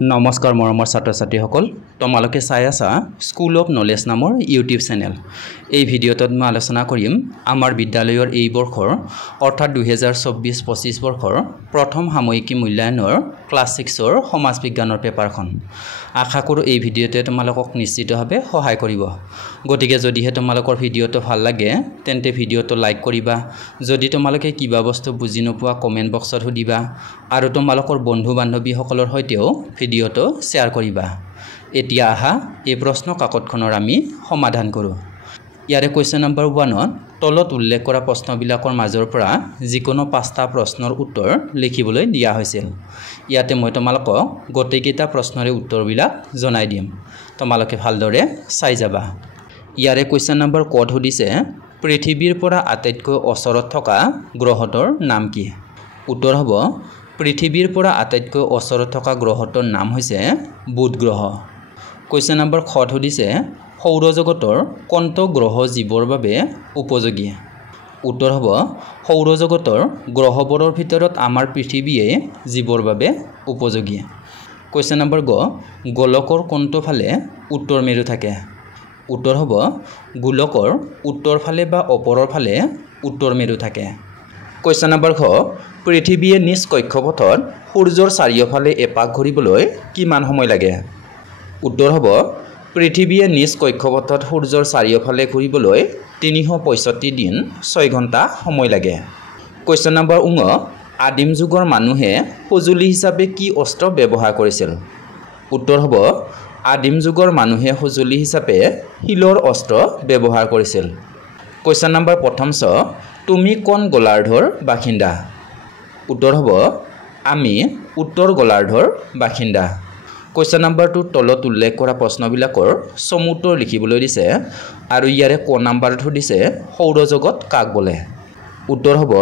নমস্কাৰ মৰমৰ ছাত্ৰ ছাত্ৰীসকল তোমালোকে চাই আছা স্কুল অফ নলেজ নামৰ ইউটিউব চেনেল এই ভিডিঅ'টোত মই আলোচনা কৰিম আমাৰ বিদ্যালয়ৰ এই বৰ্ষৰ অৰ্থাৎ 2024-25 বৰ্ষৰ প্ৰথম সাময়িকী মূল্যায়নৰ ক্লাছ 6ৰ সমাজ বিজ্ঞানৰ পেপাৰখন আশা কৰোঁ এই ভিডিঅ'টোৱে তোমালোকক নিশ্চিতভাৱে সহায় কৰিব গতিকে যদিহে তোমালোকৰ ভিডিঅ'টো ভাল লাগে তেন্তে ভিডিঅ'টো লাইক কৰিবা যদি তোমালোকে কিবা বস্তু বুজি নোপোৱা কমেন্ট বক্সত সুধিবা আৰু তোমালোকৰ বন্ধু বান্ধৱীসকলৰ সৈতেও ভিডিঅ'টো শ্বেয়াৰ কৰিবা এতিয়া আহা এই প্ৰশ্ন কাকতখনৰ আমি সমাধান কৰোঁ ইয়াৰে কোৱেশ্চন নম্বৰ 1ত তলত উল্লেখ কৰা প্ৰশ্নবিলাকৰ মাজৰ পৰা যিকোনো 5টা প্ৰশ্নৰ উত্তৰ লিখিবলৈ দিয়া হৈছিল ইয়াতে মই তোমালোকক গোটেইকেইটা প্ৰশ্নৰে উত্তৰবিলাক জনাই দিম তোমালোকে ভালদৰে চাই যাবা ইয়াৰে কোৱেশ্চন নম্বৰ ক'ত সুধিছে পৃথিৱীৰ পৰা আটাইতকৈ ওচৰত থকা গ্ৰহটোৰ নাম কি উত্তৰ হ'ব পৃথিৱীৰ পৰা আটাইতকৈ ওচৰত থকা গ্ৰহটোৰ নাম হৈছে বুধ গ্ৰহ কোৱেশ্চন নম্বৰ খ সুধিছে সৌৰজগতৰ কোনটো গ্ৰহ জীৱৰ বাবে উপযোগী উত্তৰ হ'ব সৌৰজগতৰ গ্ৰহবোৰৰ ভিতৰত আমাৰ পৃথিৱীয়ে জীৱৰ বাবে উপযোগী কোৱেশ্চন নম্বৰ গ গোলকৰ কোনটো ফালে উত্তৰ মেৰু থাকে উত্তৰ হ'ব গোলকৰ উত্তৰ ফালে বা ওপৰৰ ফালে উত্তৰ মেৰু থাকে কোৱেশ্চন নম্বৰ খ পৃথিৱীয়ে নিজ কক্ষপথত সূৰ্যৰ চাৰিওফালে এপাক ঘূৰিবলৈ কিমান সময় লাগে উত্তৰ হ'ব পৃথিৱীয়ে নিজ কক্ষপথত সূৰ্যৰ চাৰিওফালে ঘূৰিবলৈ 365 দিন 6 ঘণ্টা সময় লাগে কোৱেশ্চন নম্বৰ 19 আদিম যুগৰ মানুহে সঁজুলি হিচাপে কি অস্ত্ৰ ব্যৱহাৰ কৰিছিল উত্তৰ হ'ব আদিম যুগৰ মানুহে সঁজুলি হিচাপে শিলৰ অস্ত্ৰ ব্যৱহাৰ কৰিছিল কোৱেশ্চন নম্বৰ প্ৰথম চ তুমি কোন গোলাৰ্ধৰ বাসিন্দা উত্তৰ হ'ব আমি উত্তৰ গোলাৰ্ধৰ বাসিন্দা কোৱেশ্চন নম্বৰ 2 তলত উল্লেখ কৰা প্ৰশ্নবিলাকৰ সমুত্তৰ লিখিবলৈ দিছে আৰু ইয়াৰে ক নম্বৰত দিছে সৌৰজগত কাক বোলে উত্তৰ হ'ব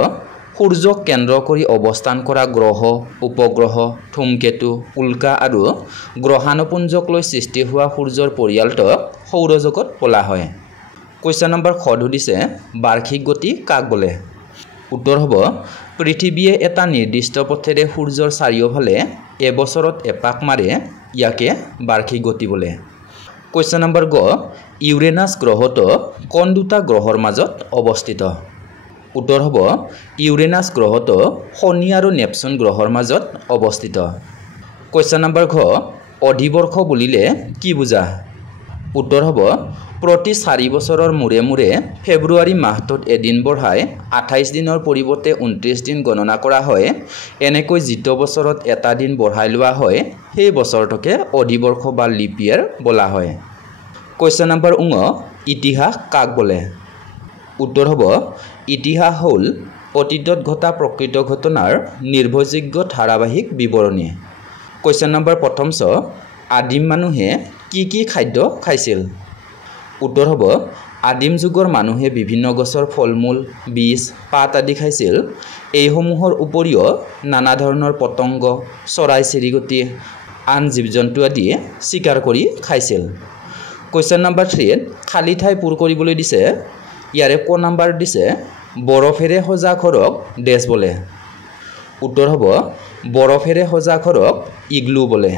সূৰ্যক কেন্দ্ৰ কৰি অৱস্থান কৰা গ্ৰহ উপগ্ৰহ ধূমকেতু উল্কা আৰু গ্ৰহাণুপুঞ্জক লৈ সৃষ্টি হোৱা সূৰ্যৰ পৰিয়ালটোক সৌৰজগত বোলা হয় কোৱেশ্চন নম্বৰ খ দিছে বাৰ্ষিক গতি কাক বোলে উত্তৰ হ'ব পৃথিৱীয়ে এটা নিৰ্দিষ্ট পথেৰে সূৰ্যৰ চাৰিওফালে এবছৰত এপাক মাৰে ইয়াকে বাৰ্ষিক গতি বোলে কোৱেশ্চন নম্বৰ গ ইউৰেনাছ গ্ৰহটো কোন দুটা গ্ৰহৰ মাজত অৱস্থিত উত্তৰ হ'ব ইউৰেনাছ গ্ৰহটো শনি আৰু নেপচুন গ্ৰহৰ মাজত অৱস্থিত কোৱেশ্চন নম্বৰ ঘ অধিবৰ্ষ বুলিলে কি বুজা উত্তৰ হ'ব প্ৰতি 4 বছৰৰ মূৰে মূৰে ফেব্ৰুৱাৰী মাহটোত এদিন বঢ়াই 28 দিনৰ পৰিৱৰ্তে 29 দিন গণনা কৰা হয় এনেকৈ যিটো বছৰত এটা দিন বঢ়াই লোৱা হয় সেই বছৰটোকে অধিবৰ্ষ বা লিপ ইয়াৰ বোলা হয় কোৱেশ্চন নম্বৰ 19 ইতিহাস কাক বোলে উত্তৰ হ'ব ইতিহাস হ'ল অতীতত ঘটা প্ৰকৃত ঘটনাৰ নিৰ্ভৰযোগ্য ধাৰাবাহিক বিৱৰণী কোৱেশ্চন নম্বৰ প্ৰথম চ আদিম মানুহে কি খাদ্য খাইছিল উত্তৰ হ'ব আদিম যুগৰ মানুহে বিভিন্ন গছৰ ফলমূল বীজ পাত আদি খাইছিল এইসমূহৰ উপৰিও নানা ধৰণৰ পতংগ চৰাই চিৰিকটি আন জীৱ-জন্তু আদি শিকাৰ কৰি খাইছিল কোৱেশ্চন নম্বৰ 3 খালি ঠাই পূৰ কৰিবলৈ দিছে ইয়াৰে ক নম্বৰ দিছে বৰফেৰে সজা ঘৰক ডেছ বোলে উত্তৰ হ'ব বৰফেৰে সজা ঘৰক ইগলু বোলে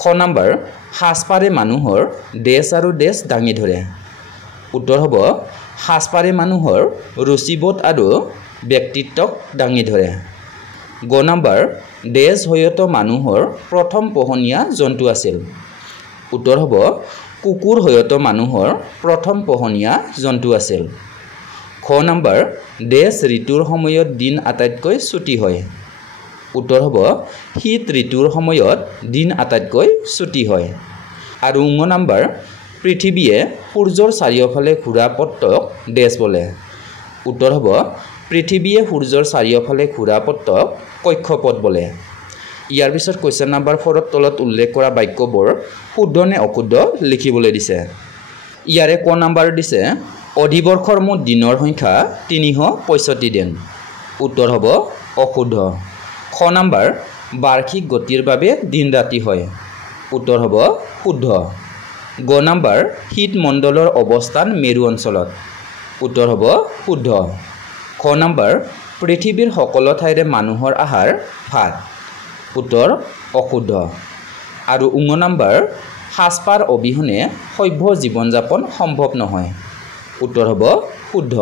খ নম্বৰ হাজপাৰে মানুহৰ ডেছ আৰু ডেছ দাঙি ধৰে উত্তৰ হ'ব হাজপাৰে মানুহৰ ৰুচিবোধ আৰু ব্যক্তিত্বক দাঙি ধৰে গ নম্বৰ ডেছ হয়তো মানুহৰ প্ৰথম পোহনীয়া জন্তু আছিল উত্তৰ হ'ব কুকুৰ হয়তো মানুহৰ প্ৰথম পোহনীয়া জন্তু আছিল খ নম্বৰ ডেছ ঋতুৰ সময়ত দিন আটাইতকৈ ছুটি হয় উত্তৰ হ'ব শীত ঋতুৰ সময়ত দিন আটাইতকৈ ছুটি হয় আৰু ঙ নম্বৰ পৃথিৱীয়ে সূৰ্যৰ চাৰিওফালে ঘূৰা পথটোক ডেছ বোলে উত্তৰ হ'ব পৃথিৱীয়ে সূৰ্যৰ চাৰিওফালে ঘূৰা পথটোক কক্ষপথ বোলে ইয়াৰ পিছত কোৱেশ্চন নম্বৰ 4ত তলত উল্লেখ কৰা বাক্যবোৰ শুদ্ধ নে অশুদ্ধ লিখিবলৈ দিছে ইয়াৰে ক নম্বৰ দিছে অধিবৰ্ষৰ মুঠ দিনৰ সংখ্যা 365 দিন উত্তৰ হ'ব অশুদ্ধ খ নম্বৰ বাৰ্ষিক গতিৰ বাবে দিন ৰাতি হয় উত্তৰ হ'ব শুদ্ধ গ নম্বৰ শীত মণ্ডলৰ অৱস্থান মেৰু অঞ্চলত উত্তৰ হ'ব শুদ্ধ খ নম্বৰ পৃথিৱীৰ সকলো ঠাইৰে মানুহৰ আহাৰ ভাত উত্তৰ অশুদ্ধ আৰু 19 নম্বৰ সাজপাৰ অবিহনে সভ্য জীৱন যাপন সম্ভৱ নহয় উত্তৰ হ'ব শুদ্ধ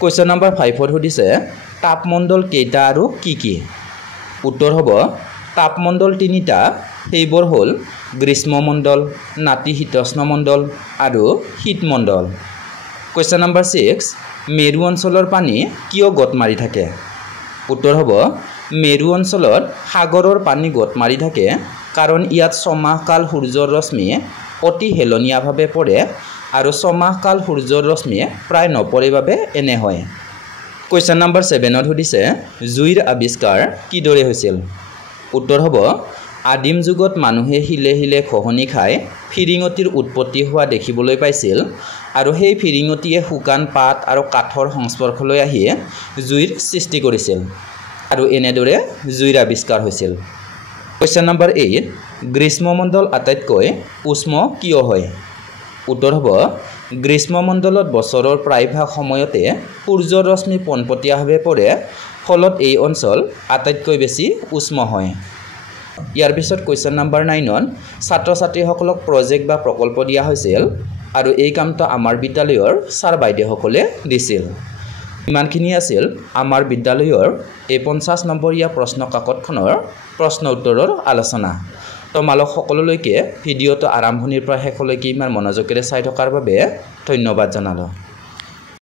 কোৱেশ্চন নম্বৰ 5 সুধিছে তাপমণ্ডল কেইটা আৰু কি কি উত্তৰ হ'ব তাপমণ্ডল তিনিটা সেইবোৰ হ'ল গ্ৰীষ্মমণ্ডল নাতিশীতোষ্ণমণ্ডল আৰু শীতমণ্ডল কোৱেশ্চন নম্বৰ 6 মেৰু অঞ্চলৰ পানী কিয় গত মাৰি থাকে উত্তৰ হ'ব মেৰু অঞ্চলত সাগৰৰ পানী গত মাৰি থাকে কাৰণ ইয়াত ছমাহকাল সূৰ্যৰ ৰশ্মি অতি হেলনীয়াভাৱে পৰে আৰু ছমাহকাল সূৰ্যৰ ৰশ্মি প্ৰায় নপৰে বাবে এনে হয় কোৱেশ্চন নম্বৰ 7 সুধিছে জুইৰ আৱিষ্কাৰ কিদৰে হৈছিল উত্তৰ হ'ব আদিম যুগত মানুহে হিলে হিলে খহনি খাই ফিৰিঙতিৰ উৎপত্তি হোৱা দেখিবলৈ পাইছিল আৰু সেই ফিৰিঙতিয়ে শুকান পাত আৰু কাঠৰ সংস্পৰ্শলৈ আহি জুইৰ সৃষ্টি কৰিছিল আৰু এনেদৰে জুইৰ আৱিষ্কাৰ হৈছিল কোৱেশ্চন নম্বৰ 8 গ্ৰীষ্মমণ্ডল আটাইতকৈ উষ্ম কিয় হয় উত্তৰ হ'ব গ্ৰীষ্মমণ্ডলত বছৰৰ প্ৰায়ভাগ সময়তে সূৰ্যৰ ৰশ্মি পোনপটীয়াভাৱে পৰে ফলত এই অঞ্চল আটাইতকৈ বেছি উষ্ম হয় ইয়াৰ পিছত কোৱেশ্চন নম্বৰ 9 ছাত্ৰ ছাত্ৰীসকলক প্ৰজেক্ট বা প্ৰকল্প দিয়া হৈছিল আৰু এই কামটো আমাৰ বিদ্যালয়ৰ ছাৰ বাইদেউসকলে দিছিল ইমানখিনি আছিল আমাৰ বিদ্যালয়ৰ এই 50 নম্বৰীয়া প্ৰশ্ন কাকতখনৰ প্ৰশ্ন উত্তৰৰ আলোচনা তোমালোক সকলোলৈকে ভিডিঅ'টো আৰম্ভণিৰ পৰা শেষলৈকে ইমান মনোযোগেৰে চাই থকাৰ বাবে ধন্যবাদ জনালোঁ